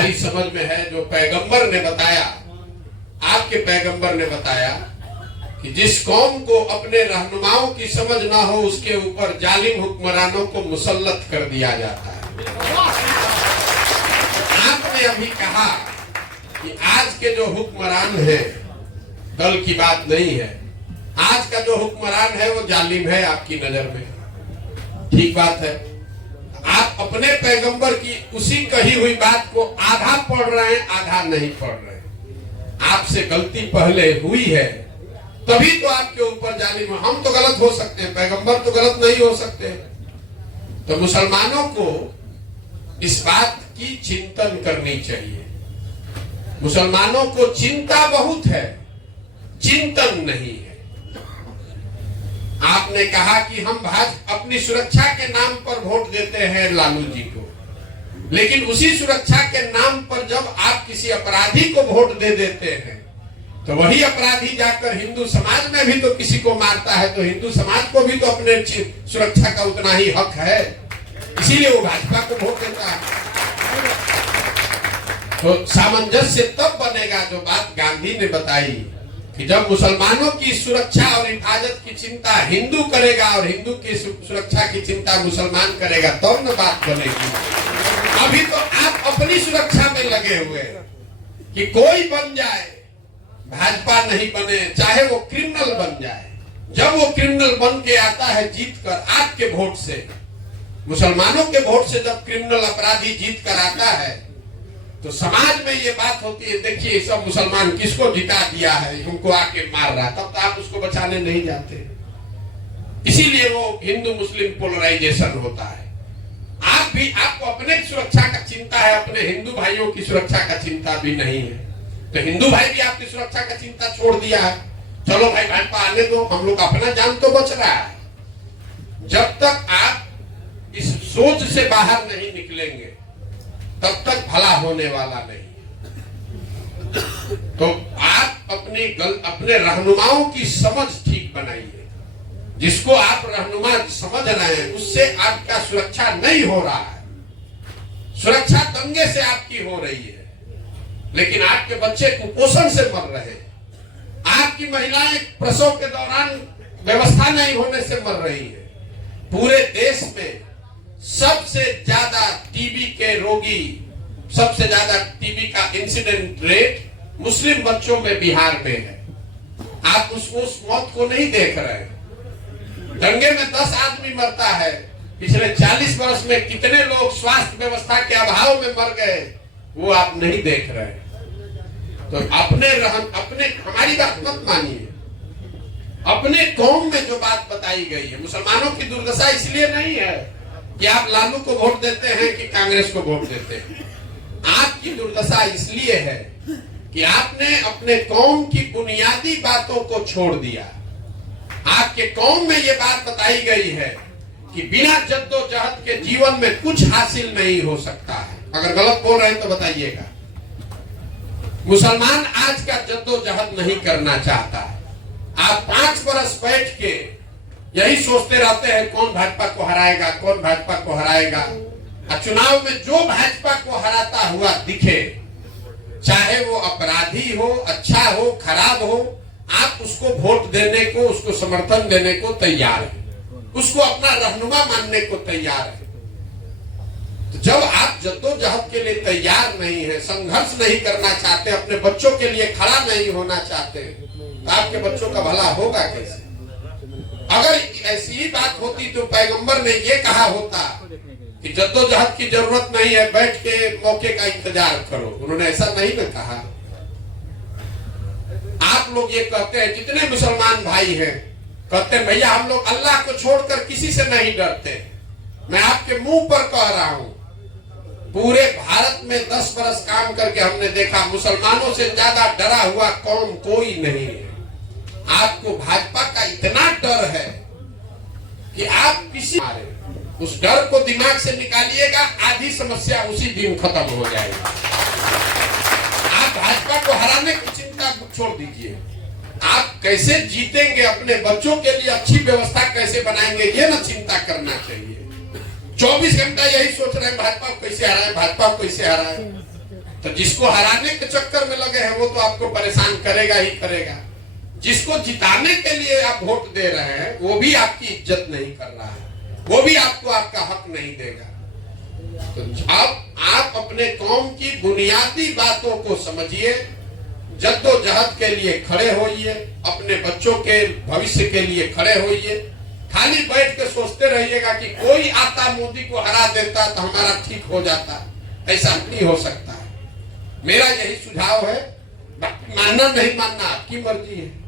हमारी समझ में है, जो पैगंबर ने बताया, आपके पैगंबर ने बताया कि जिस कौम को अपने रहनुमाओं की समझ ना हो उसके ऊपर जालिम हुक्मरानों को मुसल्लत कर दिया जाता है। आपने अभी कहा कि आज के जो हुक्मरान हैं, दल की बात नहीं है, आज का जो हुक्मरान है वो जालिम है आपकी नजर में। ठीक बात है, आप अपने पैगंबर की उसी कही हुई बात को आधा पढ़ रहे हैं, आधा नहीं पढ़ रहे हैं। आपसे गलती पहले हुई है तभी तो आपके ऊपर जालिम। हम तो गलत हो सकते हैं, पैगंबर तो गलत नहीं हो सकते। तो मुसलमानों को इस बात की चिंतन करनी चाहिए। मुसलमानों को चिंता बहुत है, चिंतन नहीं है। आपने कहा कि हम अपनी सुरक्षा के नाम पर वोट देते हैं लालू जी को, लेकिन उसी सुरक्षा के नाम पर जब आप किसी अपराधी को वोट दे देते हैं तो वही अपराधी जाकर हिंदू समाज में भी तो किसी को मारता है, तो हिंदू समाज को भी तो अपने सुरक्षा का उतना ही हक है, इसीलिए वो भाजपा को वोट देता है। तो सामंजस्य तब बनेगा जो बात गांधी ने बताई कि जब मुसलमानों की सुरक्षा और हिफाजत की चिंता हिंदू करेगा और हिंदू की सुरक्षा की चिंता मुसलमान करेगा, तब न बात बनेगी। अभी तो आप अपनी सुरक्षा में लगे हुए कि कोई बन जाए, भाजपा नहीं बने, चाहे वो क्रिमिनल बन जाए। जब वो क्रिमिनल बन के आता है जीत कर आपके वोट से, मुसलमानों के वोट से जब क्रिमिनल अपराधी जीत कर आता है तो समाज में ये बात होती है, देखिए सब मुसलमान किसको जिता दिया है, हमको आके मार रहा है, तब तो आप उसको बचाने नहीं जाते। इसीलिए वो हिंदू मुस्लिम पोलराइजेशन होता है। आप भी, आपको अपने सुरक्षा का चिंता है, अपने हिंदू भाइयों की सुरक्षा का चिंता भी नहीं है। तो हिंदू भाई भी आपकी सुरक्षा का चिंता छोड़ दिया है, चलो भाई भाजपा आने दो, हम लोग अपना जान तो बच रहा है। जब तक आप इस सोच से बाहर नहीं निकलेंगे तब तक भला होने वाला नहीं। तो आप अपने रहनुमाओं की समझ ठीक बनाइए। जिसको आप रहनुमा समझ रहे हैं उससे आपका सुरक्षा नहीं हो रहा है, सुरक्षा दंगे से आपकी हो रही है, लेकिन आपके बच्चे कुपोषण से मर रहे हैं, आपकी महिलाएं प्रसव के दौरान व्यवस्था नहीं होने से मर रही है। पूरे देश में सबसे ज्यादा टीबी के रोगी, सबसे ज्यादा टीबी का इंसिडेंट रेट मुस्लिम बच्चों में बिहार में है। आप उस मौत को नहीं देख रहे हैं। दंगे में 10 आदमी मरता है, पिछले 40 वर्ष में कितने लोग स्वास्थ्य व्यवस्था के अभाव में मर गए वो आप नहीं देख रहे। तो अपने हमारी बात मत मानिए, अपने कौम में जो बात बताई गई है। मुसलमानों की दुर्दशा इसलिए नहीं है कि आप लालू को वोट देते हैं कि कांग्रेस को वोट देते हैं। आपकी दुर्दशा इसलिए है कि आपने अपने कौम की बुनियादी बातों को छोड़ दिया। आपके कौम में ये बात बताई गई है कि बिना जद्दोजहद के जीवन में कुछ हासिल नहीं हो सकता है। अगर गलत बोल रहे हैं तो बताइएगा। मुसलमान आज का जद्दोजहद नहीं करना चाहता है। आप 5 बरस बैठ के यही सोचते रहते हैं कौन भाजपा को हराएगा, कौन भाजपा को हराएगा। चुनाव में जो भाजपा को हराता हुआ दिखे, चाहे वो अपराधी हो, अच्छा हो, खराब हो, आप उसको वोट देने को, उसको समर्थन देने को तैयार है, उसको अपना रहनुमा मानने को तैयार है। तो जब आप जद्दोजहद के लिए तैयार नहीं है, संघर्ष नहीं करना चाहते, अपने बच्चों के लिए खड़ा नहीं होना चाहते, तो आपके बच्चों का भला होगा कैसे? अगर ऐसी ही बात होती तो पैगंबर ने ये कहा होता कि जद्दोजहद की जरूरत नहीं है, बैठ के मौके का इंतजार करो। उन्होंने ऐसा नहीं ना कहा। आप लोग ये कहते हैं, जितने मुसलमान भाई हैं कहते हैं भैया हम लोग अल्लाह को छोड़कर किसी से नहीं डरते। मैं आपके मुंह पर कह रहा हूं, पूरे भारत में 10 बरस काम करके हमने देखा मुसलमानों से ज्यादा डरा हुआ कौम कोई नहीं है। आपको भाजपा का इतना डर है कि आप किसी उस डर को दिमाग से निकालिएगा, आधी समस्या उसी दिन खत्म हो जाएगी। आप भाजपा को हराने की चिंता छोड़ दीजिए, आप कैसे जीतेंगे, अपने बच्चों के लिए अच्छी व्यवस्था कैसे बनाएंगे, ये ना चिंता करना चाहिए। 24 घंटा यही सोच रहे हैं भाजपा को कैसे हराए, भाजपा को कैसे हराए। तो जिसको हराने के चक्कर में लगे हैं वो तो आपको परेशान करेगा ही करेगा। जिसको जिताने के लिए आप वोट दे रहे हैं वो भी आपकी इज्जत नहीं कर रहा है, वो भी आपको आपका हक नहीं देगा। तो आप अपने कौम की बुनियादी बातों को समझिए, जद्दोजहद के लिए खड़े होइए, अपने बच्चों के भविष्य के लिए खड़े होइए। खाली बैठ के सोचते रहिएगा कि कोई आता मोदी को हरा देता तो हमारा ठीक हो जाता, ऐसा नहीं हो सकता है। मेरा यही सुझाव है, मानना नहीं मानना आपकी मर्जी है।